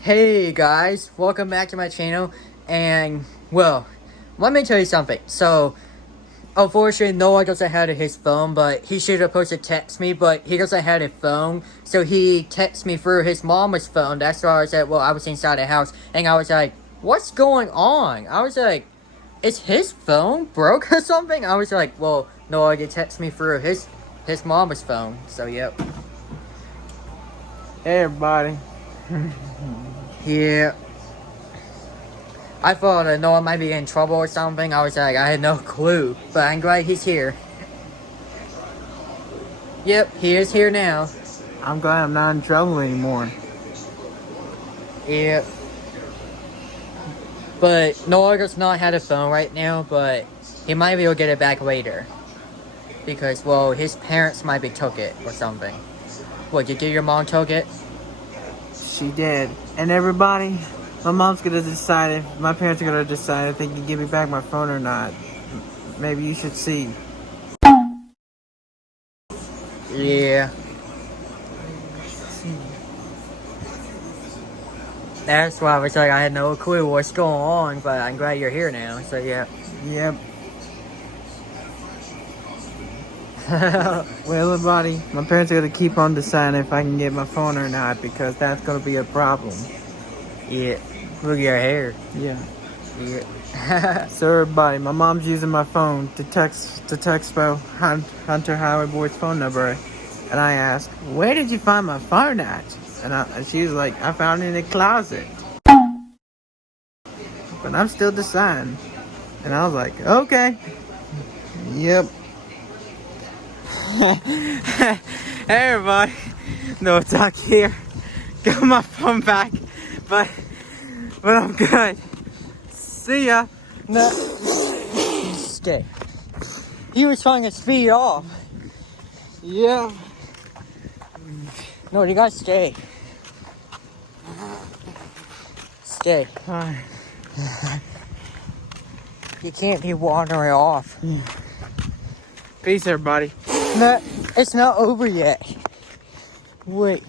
Hey guys, welcome back to my channel, and well, let me tell you something. So, unfortunately, Noah doesn't have his phone, but he should have supposed to text me, but he doesn't have a phone, so he texted me through his mama's phone. That's why I said, well, I was inside the house, and I was like, what's going on? I was like, is his phone broke or something? I was like, well, Noah did text me through his mama's phone, so yep. Hey everybody. Yeah. I thought Noah might be in trouble or something. I was like, I had no clue. But I'm glad he's here. Yep, he is here now. I'm glad I'm not in trouble anymore. Yep. But Noah does not have a phone right now, but he might be able to get it back later. Because, well, his parents might be took it or something. What, did your mom took it? She did. And everybody, my mom's gonna decide if my parents are gonna decide if they can give me back my phone or not. Maybe you should see. Yeah. That's why I was like, I had no clue what's going on, but I'm glad you're here now, so yeah. Yep. Well, everybody, my parents are gonna keep on deciding if I can get my phone or not, because that's gonna be a problem. Yeah. Look at your hair. Yeah. Yeah. So everybody, my mom's using my phone to text about Hunter Highway Boy's phone number, and I asked, "Where did you find my phone at?" And she was like, "I found it in the closet." But I'm still deciding, and I was like, "Okay, yep." Hey everybody, no talk here. Got my phone back, but I'm good. See ya. No. Stay. He was trying to speed off. Yeah. No, you gotta stay. Stay. Hi. You can't be wandering off. Peace, everybody. No, it's not over yet. Wait.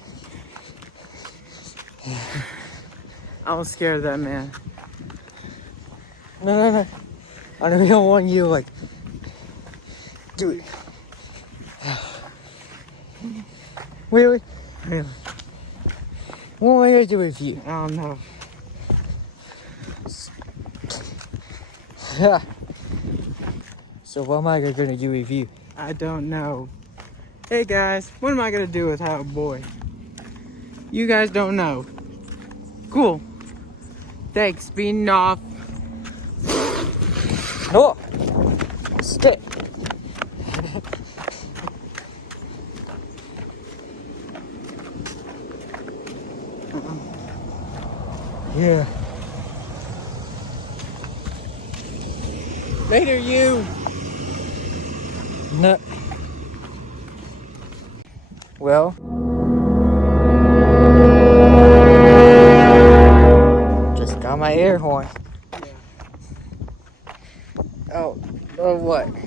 I was scared of that man. No. I don't want you, like, do it. Really? Really? What am I gonna do with you? I don't know. So what am I gonna do with you? I don't know. Hey guys, what am I gonna do with Howard Boy? You guys don't know. Cool. Thanks, being off. Oh! Stay. Yeah. Later, you. No. Well. Just got my air horn. Oh. Oh, what? I'm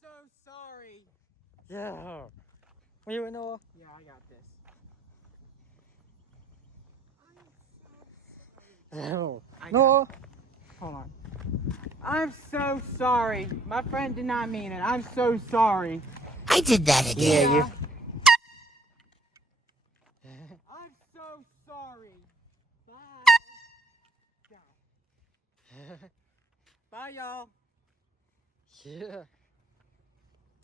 so sorry. Yeah. What do you know? Yeah, I got this. No. I No. Hold on. I'm so sorry. My friend did not mean it. I'm so sorry. I did that again. Yeah, you. I'm so sorry. Bye. Bye, y'all. Yeah.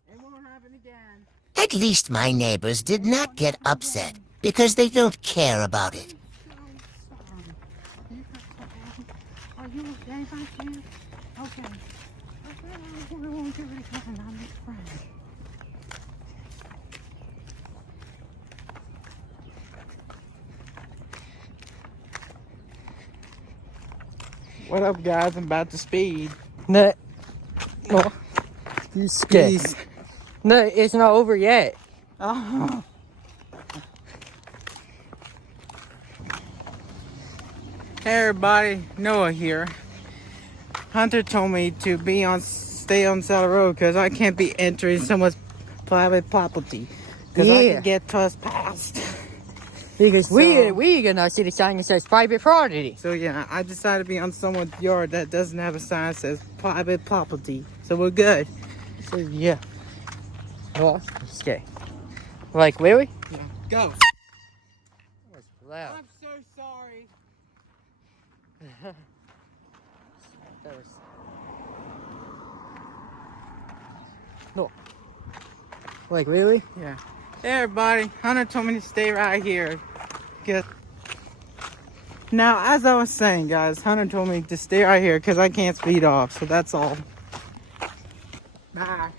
It won't happen again. At least my neighbors did not get upset because they don't care about it. Are you okay, my friend? Okay. We won't do it again. I'm his friend. What up, guys? I'm about to speed. No. No. You scared. Peace. No, it's not over yet. Oh. Hey everybody, Noah here. Hunter told me to stay on South Road because I can't be entering someone's private property because I Yeah. can get trespassed. Because So- we gonna see the sign that says private property. So yeah, I decided to be on someone's yard that doesn't have a sign that says private property. So we're good. So yeah. Well, okay. Like really? Yeah. Go. That was loud. I'm so sorry. That was no. Like really? Yeah. Hey everybody, Hunter told me to stay right here. Now, as I was saying, guys, Hunter told me to stay right here because I can't speed off. So that's all. Bye.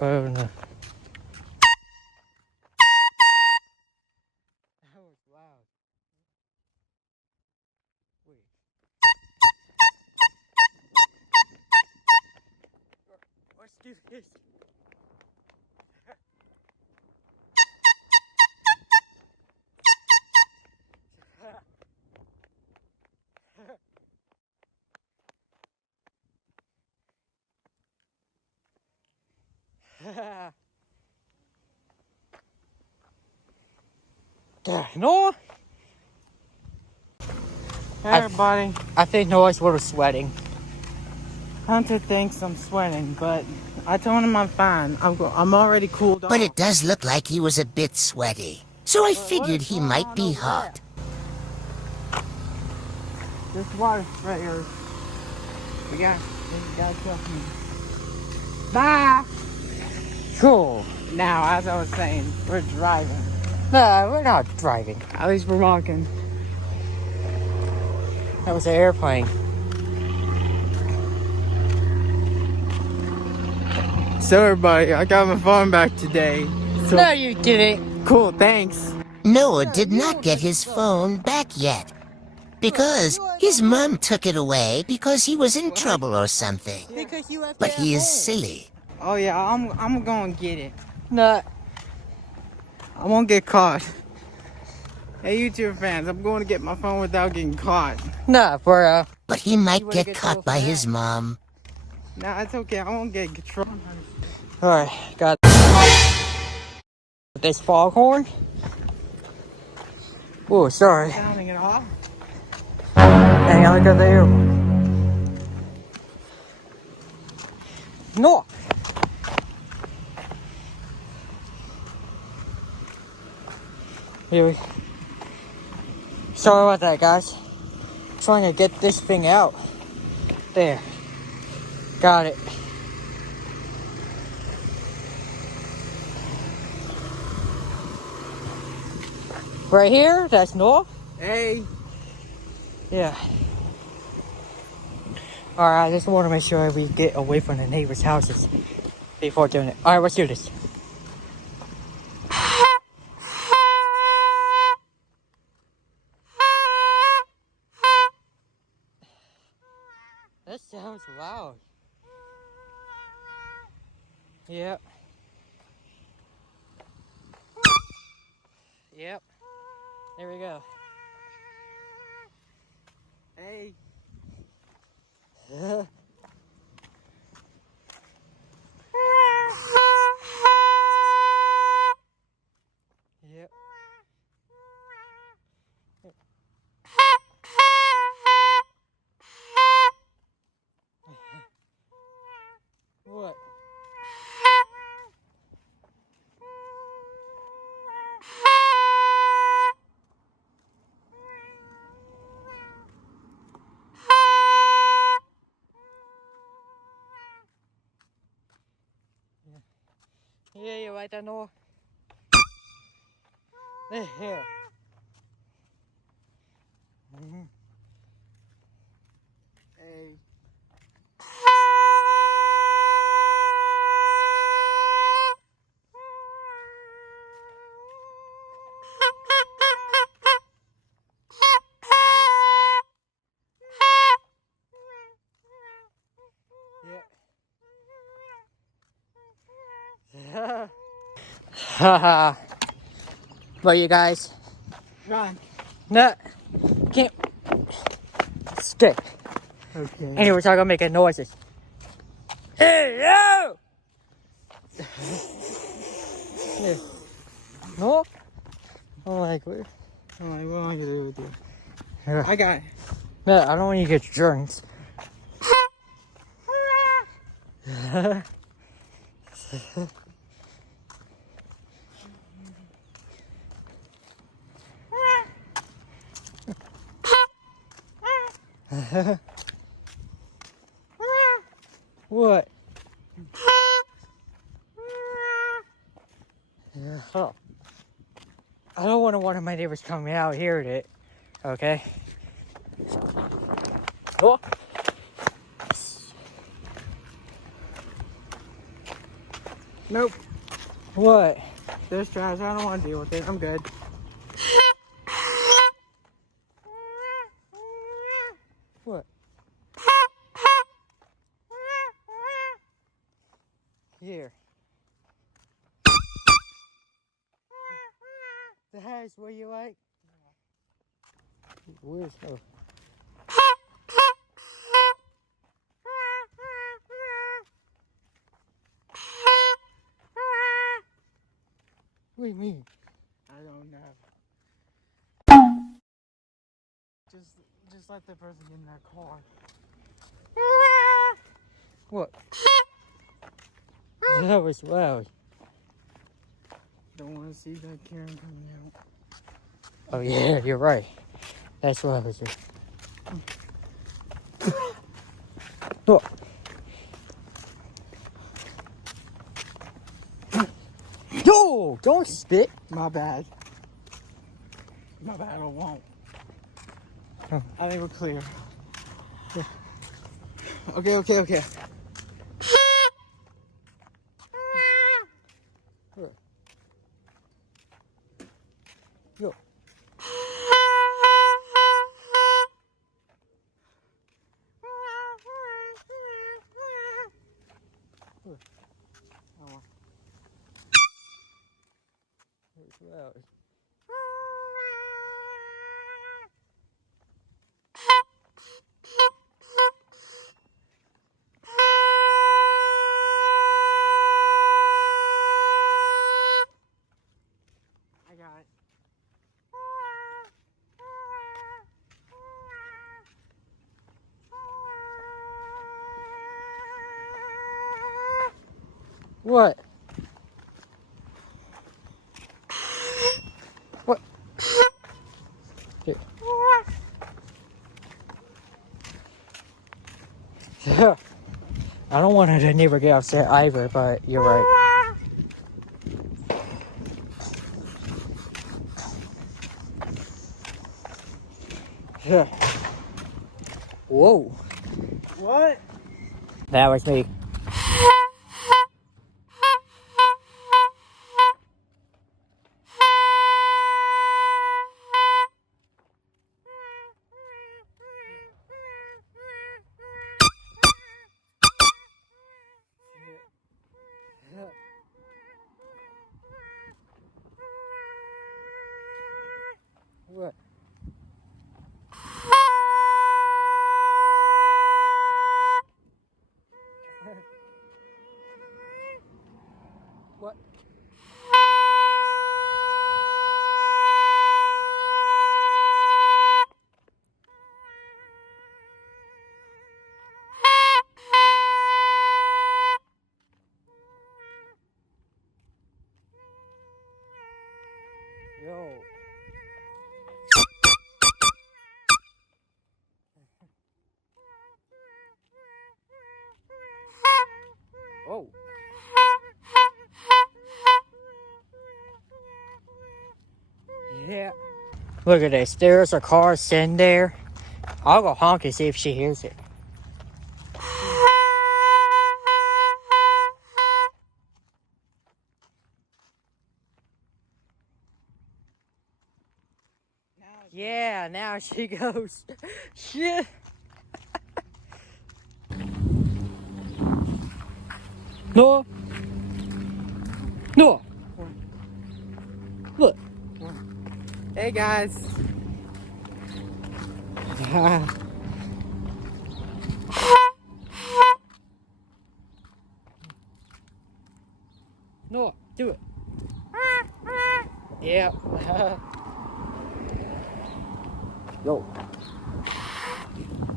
Oh no. That was loud. Wait. Let's do this. No, Hey everybody, I think Noah's a little sweating. Hunter thinks I'm sweating, but I told him I'm fine. I'm already cooled off. But it does look like he was a bit sweaty. So I What figured is he going might on be over there? hot. This water sprayers. You gotta trust me. Bye. Cool. Now, as I was saying, we're driving. No, we're not driving. At least we're walking. That was an airplane. So everybody, I got my phone back today. So No, you didn't. cool, thanks. Noah did not get his phone back yet. Because his mom took it away because he was in trouble or something. Because you left But it at he is home. silly. Oh yeah, I'm gonna get it. No. I won't get caught. Hey YouTube fans, I'm going to get my phone without getting caught. No, bro. But he might wouldn't get get caught trouble by for his that. mom. Nah, it's okay. I won't get control. Alright, got this foghorn. Oh, sorry. Sounding it off. Hang on, look at there. No. Really? Sorry about that, guys. Trying to get this thing out. There. Got it. Right here, that's north. Hey. Yeah. Alright, I just want to make sure we get away from the neighbors' houses before doing it. Alright, let's do this. That sounds loud. Yep. Yep. There we go. Hey. Yep. What? Yeah, you right there, Noah. There. Hey. Yeah. Haha. But you guys, Run. no, can't stick. Okay. Anyways, I'm gonna make noises. Hey, yo! Yeah. No? I'm like, what? I'm like, what am I gonna do with you? Yeah. I got it. No, I don't want you to get drinks. What? Oh. I don't want one of my neighbors coming out here at it. Okay? Oh. Nope. What? There's trash. I don't want to deal with it. I'm good. What? Here. The house, what you like? Where's oh. What do you mean? I don't know. Just let the person get in their car. What? That was loud. Don't want to see that Karen coming out. Oh yeah, you're right. That's what I was doing. Oh. Yo, don't spit. My bad. My bad, I won't. Oh. I think we're clear. Yeah. Okay. Yo. It's loud. I got it. What? What? Here. Yeah. I don't want her to never get upset either, but you're right. Yeah. Whoa. What? That was me. What? What? Yo. Oh. Yeah. Look at this. There's a car sitting there. I'll go honk and see if she hears it. Yeah, now she goes. Shit. No. No. Hey guys. No, do it. Yeah. Yo.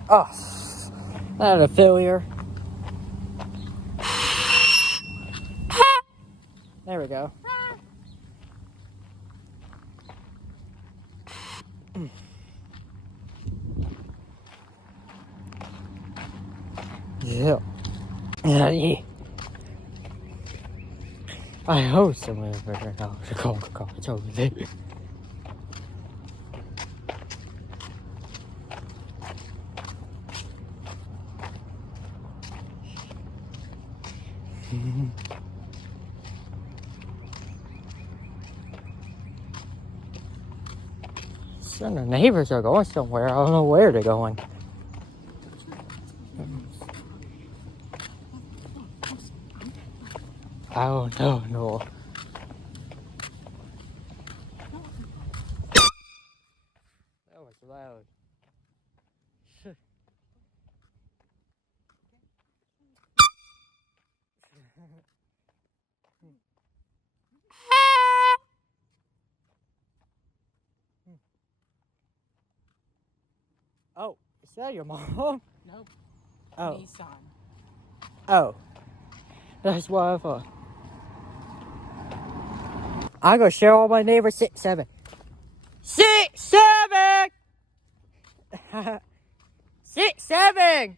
Oh, not a failure. There we go. Yeah. Yeah. I hope someone figured out to call the cops over there. So the neighbors are going somewhere. I don't know where they're going. I don't know. No. That was loud. Oh, is that your mom? Nope. Oh. Nissan. Oh. That's what I thought. I'm gonna share all my neighbors 6, 7. 6, 7! 6, 7!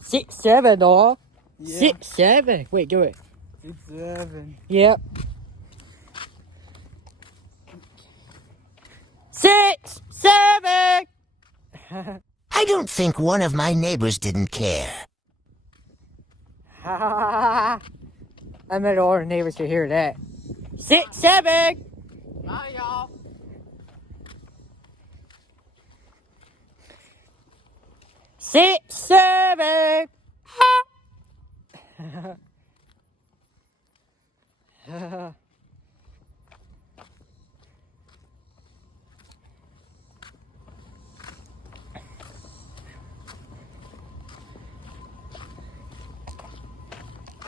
6, 7, though. Yeah. 6, 7. Wait, do it. 6, 7. Yep. 6, 7! I don't think one of my neighbors didn't care. I meant all the neighbors to hear that. 6, 7! Bye, y'all. 6, 7!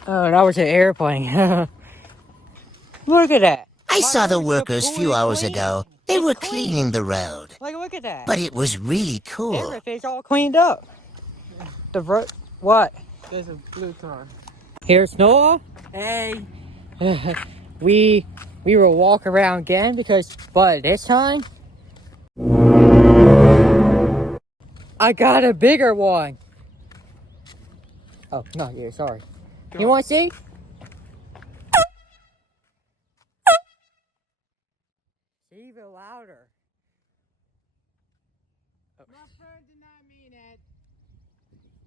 Oh, that was an airplane. Look at that. I saw the road is workers few completely hours clean. ago. They It's were clean. cleaning the road. Like, look at that. But it was really cool. Everything's all cleaned up. The road. What? There's a blue car. Here's Noah. Hey. we will walk around again but this time I got a bigger one. Oh, not you, sorry. Go. You want to see? Even louder. My friend did not mean it.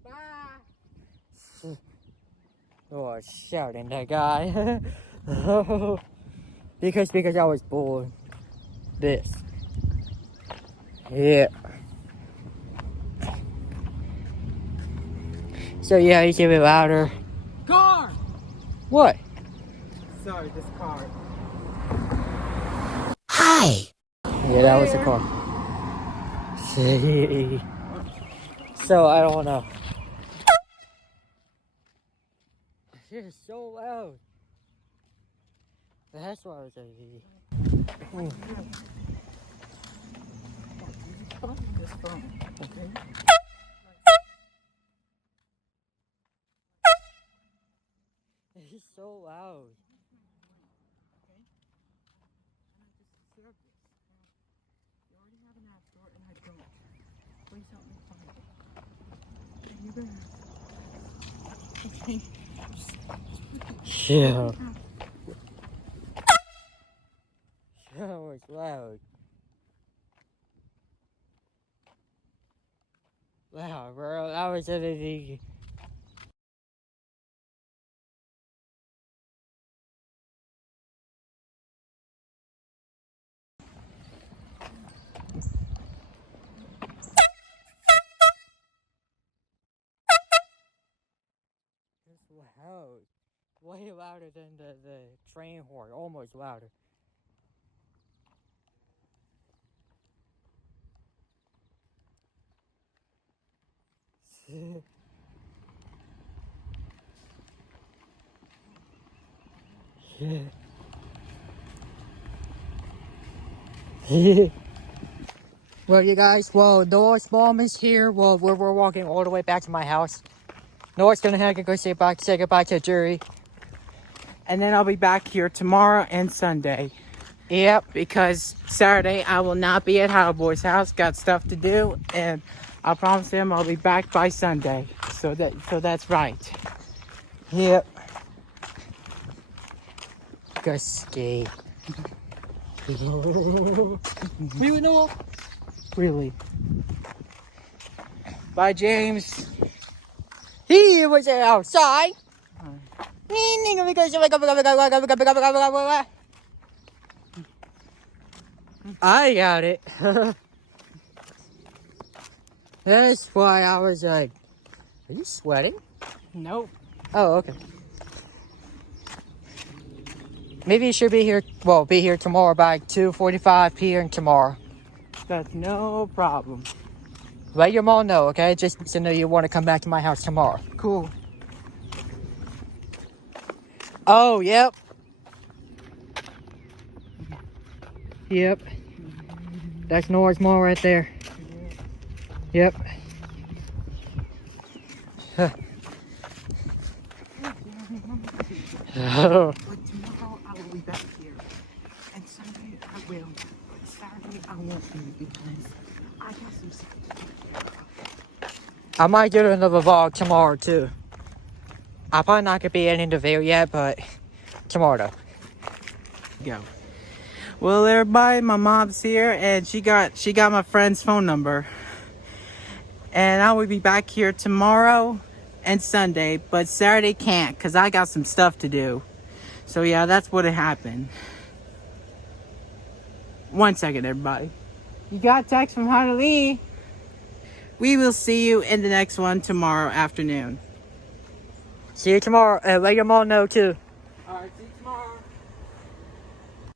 Bye. Oh, shouting that guy. because I was bored. This. Yeah. So yeah, he's even louder. Car. What? Sorry, this car. Hi. Yeah, that was the car. So I don't know. It's so loud. That's why I was This phone. Okay. It's so loud. You already have an app store and I don't. Please help me find it. You better. Okay. Yeah. That was loud. Wow, bro, that was anything. loud. Way louder than the train horn. Almost louder. Well, you guys, Noah's mom is here. Well, we're walking all the way back to my house. Noah's gonna have to go say goodbye to Jury. And then I'll be back here tomorrow and Sunday. Yep. Because Saturday I will not be at Howard Boy's house. Got stuff to do, and I promise him I'll be back by Sunday. So that's right. Yep. Go ski. Really, Noah? Really. Bye, James. He was outside. I got it. That's why I was like, are you sweating? Nope. Oh, okay. Maybe you should be here, be here tomorrow by 2:45 p.m. tomorrow. That's no problem. Let your mom know, okay? Just to know you want to come back to my house tomorrow. Cool. Oh, yep. Yep. That's Nora's mom right there. Yep. Oh. But tomorrow I will be back here. And Sunday I will. But Saturday I won't be because I got some stuff to do. I might do another vlog tomorrow too. I'm probably not gonna be in the video yet, but tomorrow though. Go. Well, everybody, my mom's here, and she got my friend's phone number. And I will be back here tomorrow and Sunday, but Saturday can't because I got some stuff to do. So yeah, that's what happened. 1 second, everybody. You got a text from Harley. We will see you in the next one tomorrow afternoon. See you tomorrow. Let your mom know too. Alright, see you tomorrow.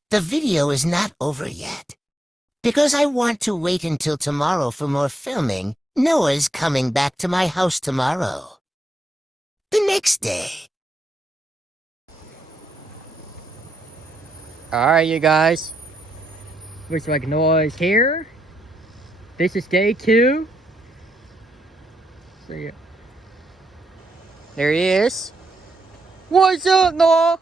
The video is not over yet. Because I want to wait until tomorrow for more filming, Noah's coming back to my house tomorrow. The next day. Alright, you guys. Looks like Noah is here. This is day 2. So yeah. There he is. What's up, Noah?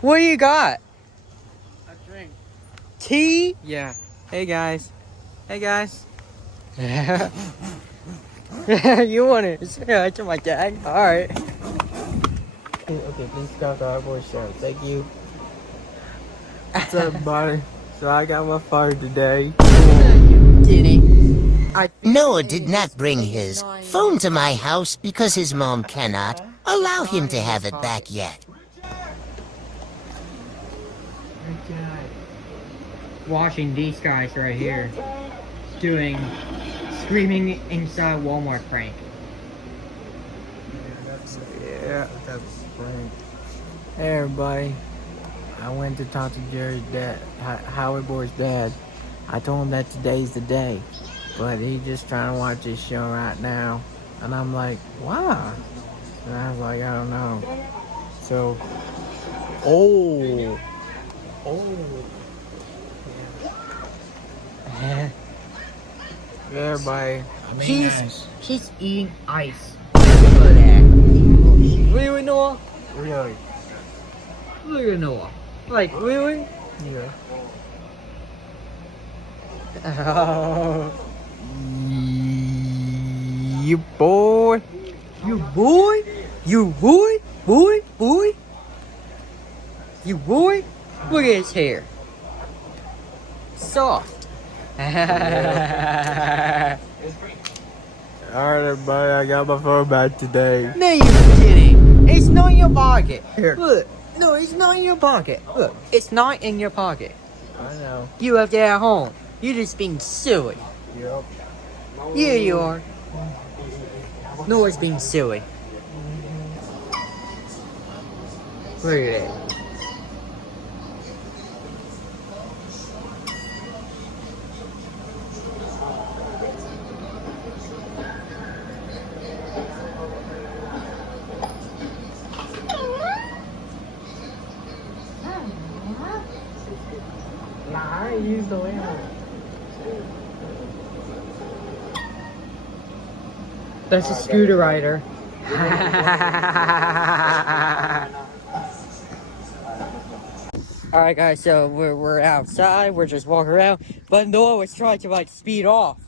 What do you got? A drink. Tea? Yeah. Hey guys. Hey guys. You want it? Yeah, to my dad. Alright. Okay, please stop the Hardboard Show. Thank you. What's up, everybody? So I got my fire today. Kidding. Noah did not bring his phone to my house because his mom cannot allow him to have it back yet. Watching these guys right here doing screaming inside Walmart prank. Yeah, that's great. Hey, everybody. I went to talk to Jerry's dad, Howard Boy's dad. I told him that today's the day, but he's just trying to watch this show right now. And I'm like, why? And I was like, I don't know. So, oh. Yeah, everybody. She's eating ice. Look at that. Really, Noah? Really? Look at Noah. Like, really? Yeah. Oh. You boy. You boy? You boy? Boy? Boy? You boy? Look at his hair. Soft. Alright, everybody, I got my phone back today. No, you're kidding. It's not in your pocket. Here. Look. No, it's not in your pocket. Look, it's not in your pocket. I know. You left it at home. You're just being silly. Yep. Yeah, you are. Noah's being silly. Look at it. Nah, I used the landline. That's a scooter rider. Alright guys, so we're outside, we're just walking around, but Noah was trying to like speed off.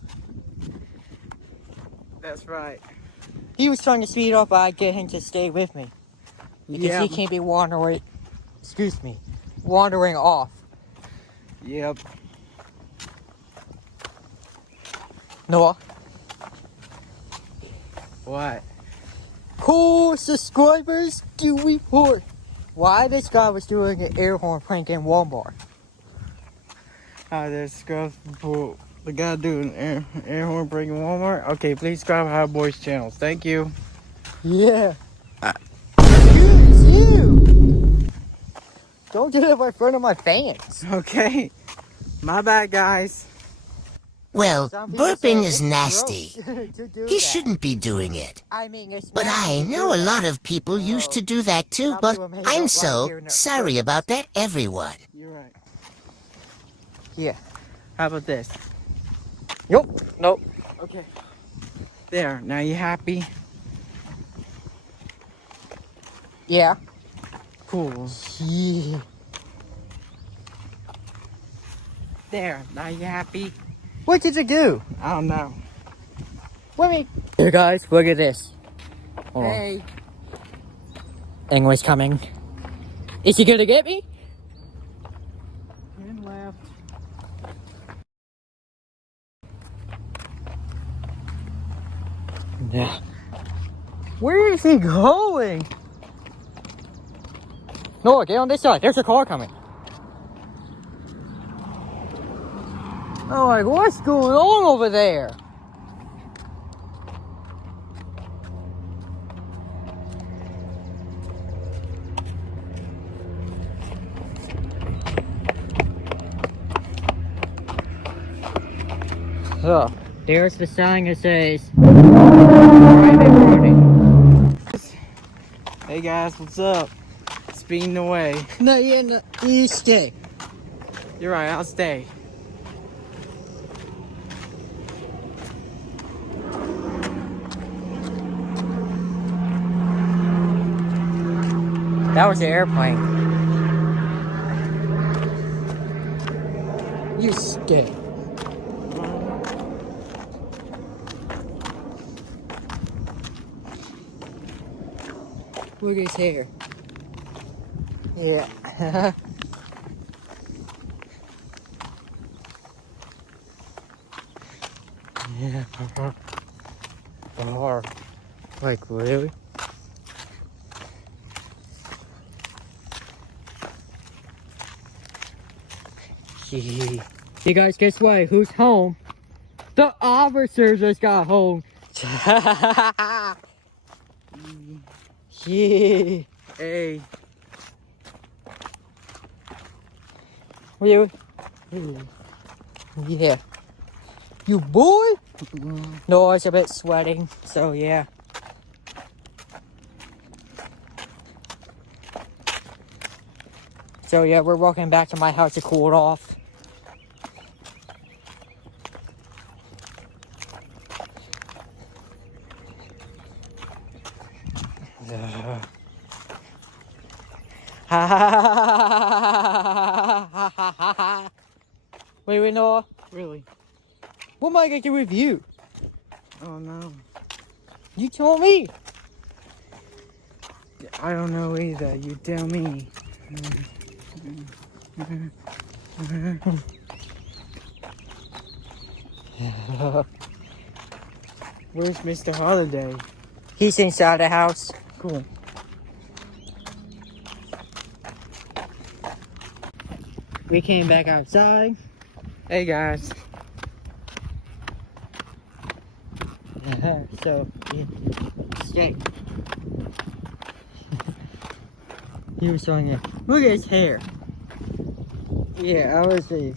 That's right. He was trying to speed off, but I get him to stay with me. Because Yep. he can't be wandering, wandering off. Yep. Noah. What? Cool subscribers to report why this guy was doing an air horn prank in Walmart. There's girls before the guy doing air horn breaking Walmart. Okay, please subscribe to High Boys channels. Thank you. Yeah. Excuse you! Don't do that in front of my fans. Okay. My bad, guys. Well, Some people burping say is it's nasty. gross to do He that. shouldn't be doing it. I mean, it's But nasty I to know do a lot that. of people used to do that too, Some but people may I'm not like so hearing their sorry burps. about that, everyone. You're right. Yeah. How about this? Nope. Nope. Okay. There. Now you happy? Yeah. Cool. Yeah. There. Now you happy? What did you do? I don't know. Let me. Hey guys, look at this. Hold on. Hey. English coming. Is he gonna get me? Turn left. Yeah. Where is he going? Noah, get on this side. There's a car coming. Oh, like, what's going on over there? Oh, there's the sign that says private warning. Hey guys, what's up? Speeding away. No, you stay. You're right. I'll stay. That was the airplane. You stay. Look at his hair. Yeah. Yeah. Oh, like really? Gee. You guys, guess what? Who's home? The officer just got home. Yeah. Hey. Really? Yeah. You boy? No, I was a bit sweating, so yeah. So yeah, we're walking back to my house to cool it off. Wait, Noah. Really? What am I gonna do with you? Oh no. You told me. I don't know either. You tell me. Where's Mr. Holiday? He's inside the house. Cool. We came back outside. Hey guys. So, yeah. Stay. He was showing it. Look at his hair. Yeah, I was saying.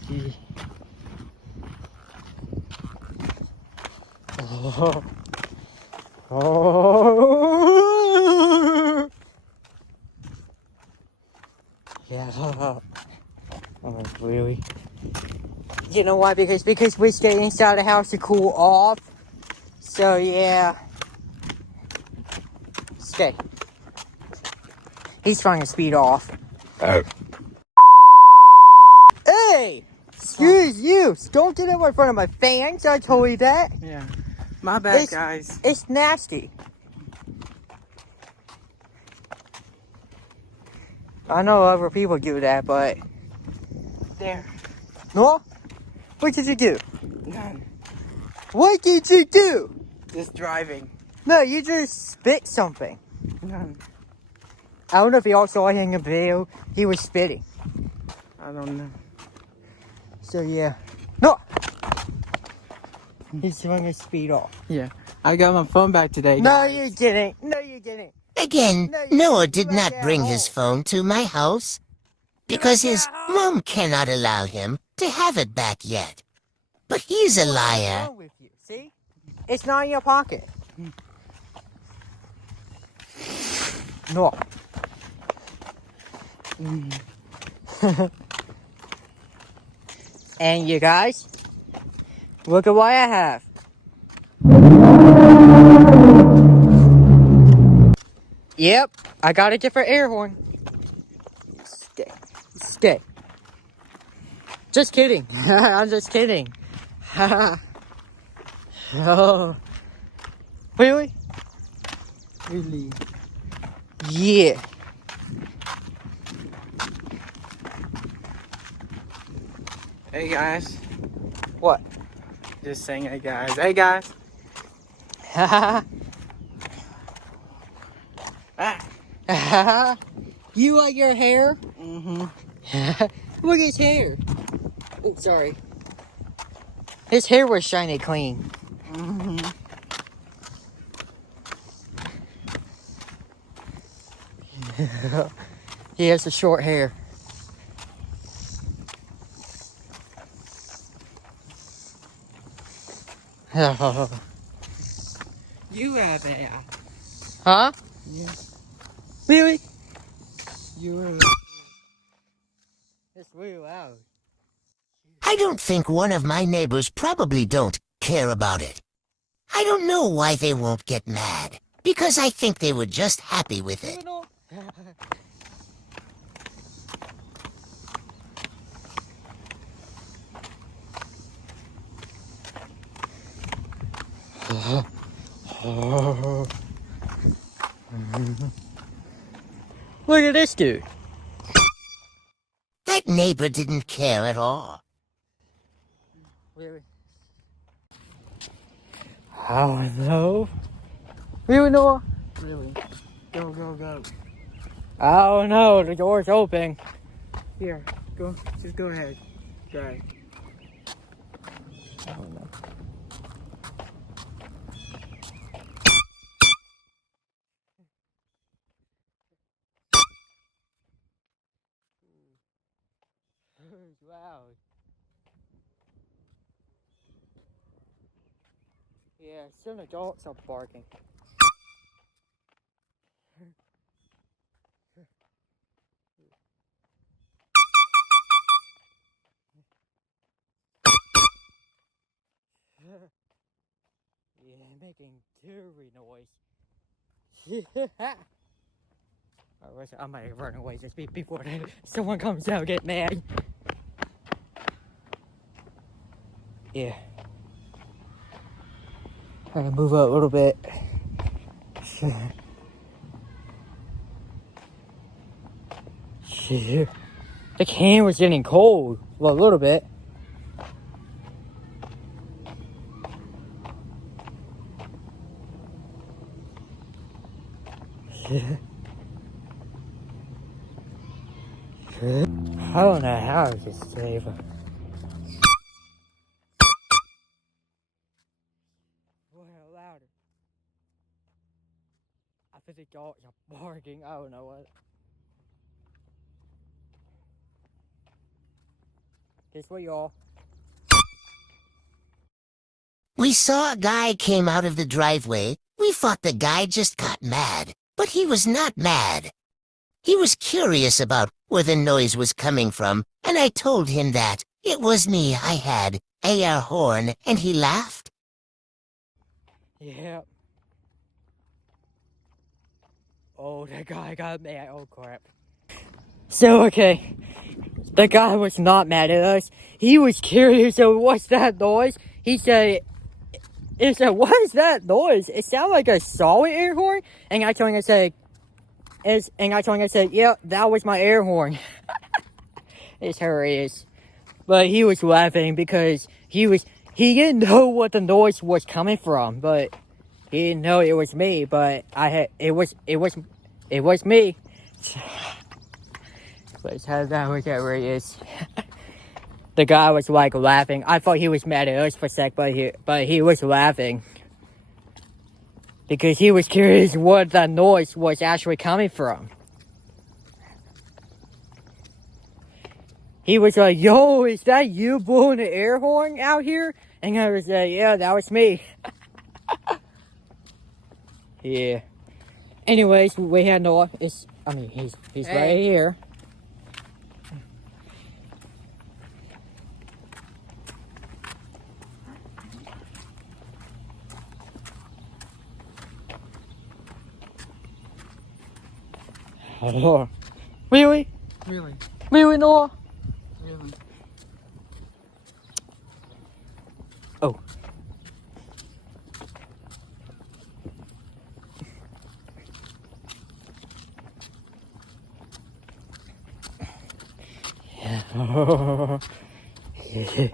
Oh. Oh. Yeah. Oh, really? You know why? Because we stay inside the house to cool off. So yeah. Stay. He's trying to speed off. Hey! Excuse you! Don't get up in front of my fans, I told you that. Yeah. My bad, guys. It's nasty. I know other people do that, but... There. No? What did you do? None. What did you do? Just driving. No, you just spit something. None. I don't know if y'all saw him in the video. He was spitting. I don't know. So yeah. No! He's trying to speed off. Yeah. I got my phone back today, No, guys. you didn't. No, you didn't. Again, No, you Noah didn't. You did left not it at bring his home. phone to my house because his mom cannot allow him to have it back yet. But he's a What's liar. wrong with you? See? It's not in your pocket. No. And you guys, look at what I have. Yep, I got a different air horn. Stay. Stay. Just kidding. I'm just kidding. Oh. Really? Really. Yeah. Hey, guys. What? Just saying hey, guys. Hey, guys. Ah. You like your hair? Mm-hmm. Look at his hair. Oops, sorry. His hair was shiny clean. Mm-hmm. He has the short hair. You have it. Huh? Yeah. Really? You were. It's really loud. I don't think one of my neighbors probably don't care about it. I don't know why they won't get mad, because I think they were just happy with it. Look at this dude. That neighbor didn't care at all. Really? Oh no. Really, Noah? Really. Go, go, go. Oh no, the door's open. Here. Go. Just go ahead. Drive. Oh no. It's loud. Yeah, some adults are barking. Yeah, making terrible noise. Alright, I might run away just before someone comes out and get mad. Yeah. I gotta move up a little bit. Shit. The can was getting cold. Well, a little bit. I don't know how to save her. Louder. if the dogs are barking. I don't know what. Guess what, y'all? We saw a guy came out of the driveway. We thought the guy just got mad, but he was not mad. He was curious about where the noise was coming from, and I told him that it was me. I had a air horn, and he laughed. Yeah. Oh, that guy got mad. Oh, crap. So, okay. The guy was not mad at us. He was curious of what's that noise. He said, what is that noise? It sounded like a solid air horn. And I told him, I said, yeah, that was my air horn. It's hilarious. But he was laughing because he didn't know what the noise was coming from, but he didn't know it was me, but it was me. But that was hilarious. The guy was like laughing. I thought he was mad at us for a sec, but he was laughing. Because he was curious what the noise was actually coming from. He was like, yo, is that you blowing the air horn out here? And I was like, yeah, that was me. Yeah. Anyways, we had Noah. He's right here. Oh. Really? Really? Really, Noah? Really? Oh. Yeah.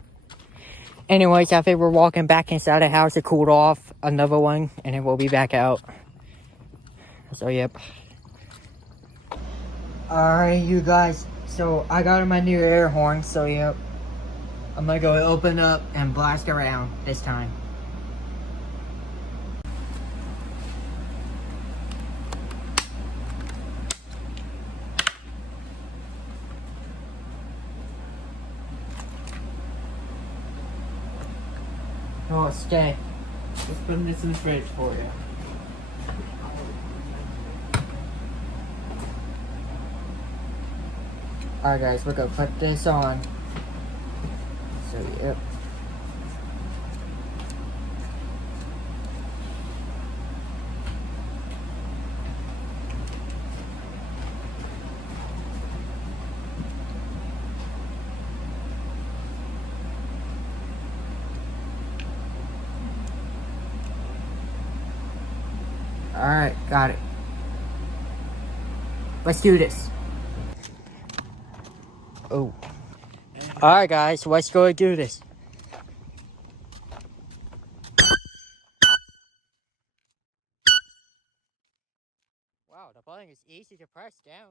Anyways, I think we're walking back inside the house to cool off another one, and then we'll be back out. So, yep. Alright, you guys. So, I got my new air horn, so, yep. I'm gonna go open up and blast around this time. Oh, stay. Just putting this in the fridge for you. Alright guys, we're gonna put this on. So, yep. Alright, got it. Let's do this. Oh. Alright guys, let's go and do this. Wow, the button is easy to press down.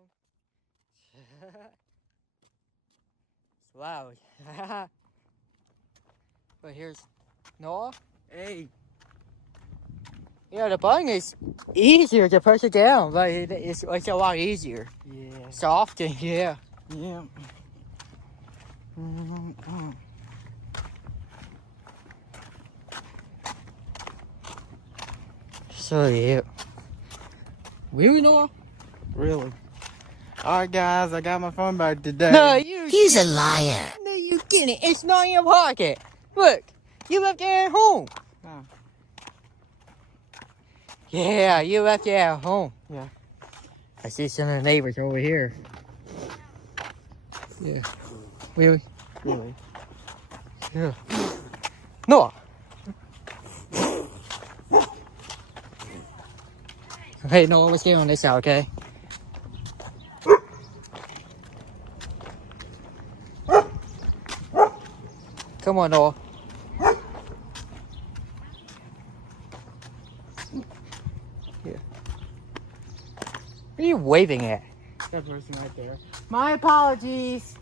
It's loud. But here's Noah. Hey. Yeah, the button is easier to press it down, but it's a lot easier. Yeah. Soft and yeah. Yeah. So yeah. Really, Noah? Really? Alright guys, I got my phone back today. No, you. He's a liar. No, you didn't. It's not in your pocket. Look, you left it at home. Oh. Yeah, you left it at home. Yeah. I see some of the neighbors over here. Yeah. Really? Really? Yeah. Noah. Hey, Noah, let's get on this side, okay? Come on, Noah. Yeah. What are you waving at? That person right there. My apologies.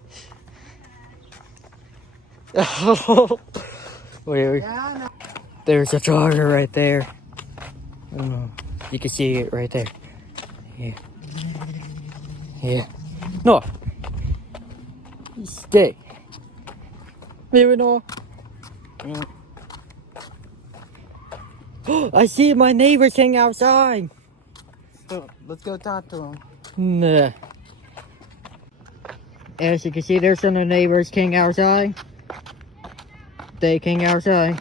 Wait. Yeah, I know. There's a charger right there. You can see it right there. Here. Here. No. Stay. There we go. I see my neighbor king outside. So, let's go talk to him. Nah. As you can see, there's some of the neighbors king outside. They king outside.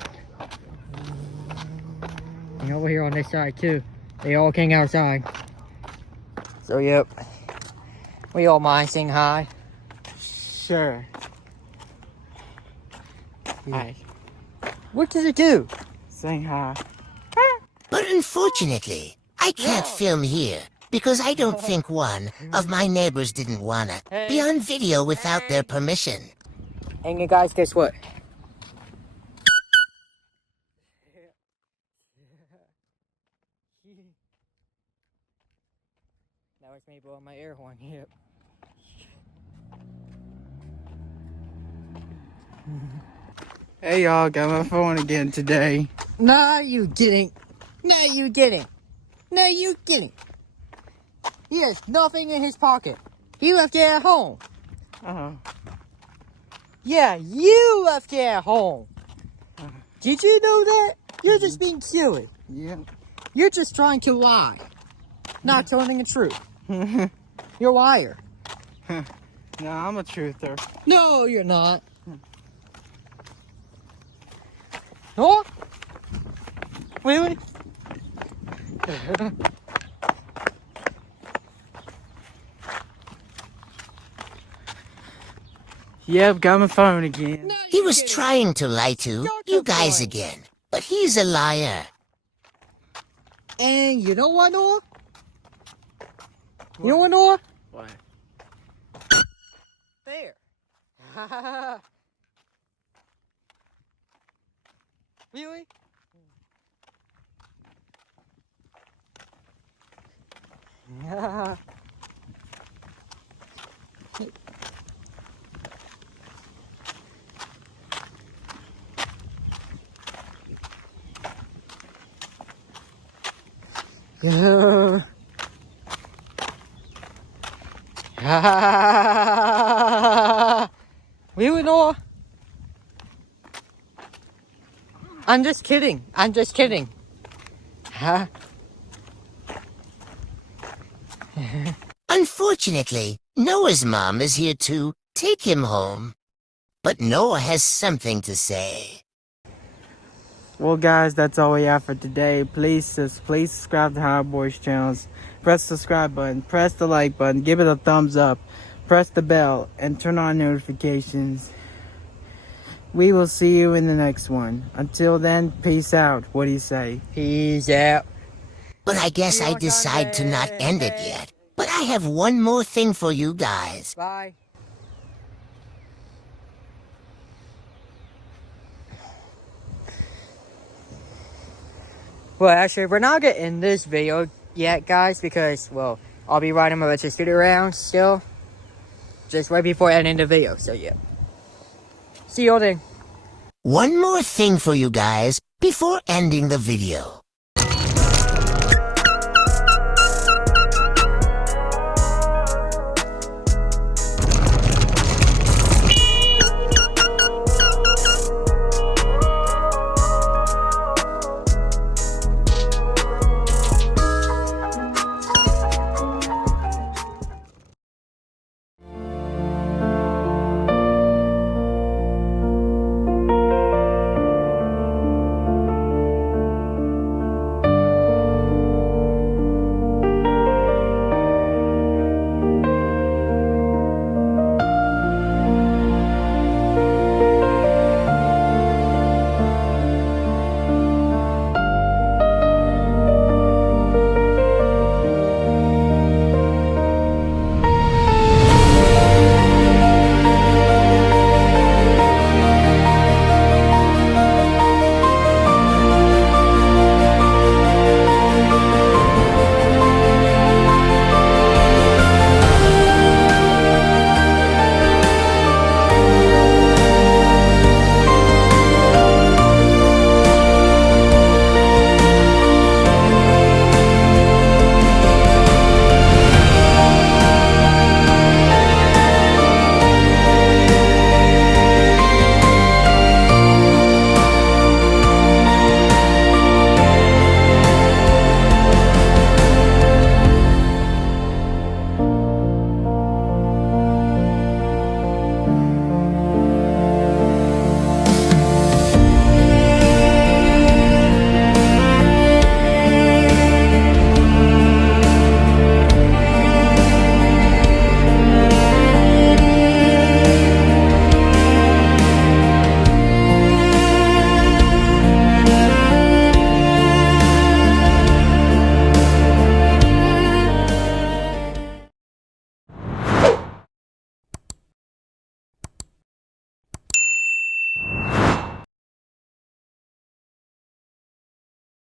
And over here on this side too. They all king outside. So yep. We all mind saying hi. Sure. Hi. What does it do? Saying hi. But unfortunately, I can't film here because I don't think one of my neighbors didn't wanna be on video without their permission. And you guys, guess what? That was me blowing my air horn. Yep. Hey y'all, got my phone again today. Nah, you didn't. No, you didn't. No, you didn't. He has nothing in his pocket. He left it at home. Oh. Yeah, you left it at home. Did you know that? You're just being silly. Yeah. You're just trying to lie. Not telling the truth. You're a liar. No, I'm a truther. No, you're not. Oh? Really? Yep, got my phone again. He was trying to lie to you guys again, but he's a liar. And you know what, Noah? You know what, Noah? What? There. Really? Yeah. Really, Noah? I'm just kidding. I'm just kidding. Huh? Unfortunately, Noah's mom is here to take him home. But Noah has something to say. Well, guys, that's all we have for today. Please subscribe to Howard Boys channels. Press the subscribe button. Press the like button. Give it a thumbs up. Press the bell and turn on notifications. We will see you in the next one. Until then, peace out. What do you say? Peace out. But I guess I decide to not end it yet. But I have one more thing for you guys. Bye. Well, actually, we're not gonna end this video yet, guys, because, well, I'll be riding my electric scooter around still. Just right before ending the video, so yeah. See you all then. One more thing for you guys before ending the video.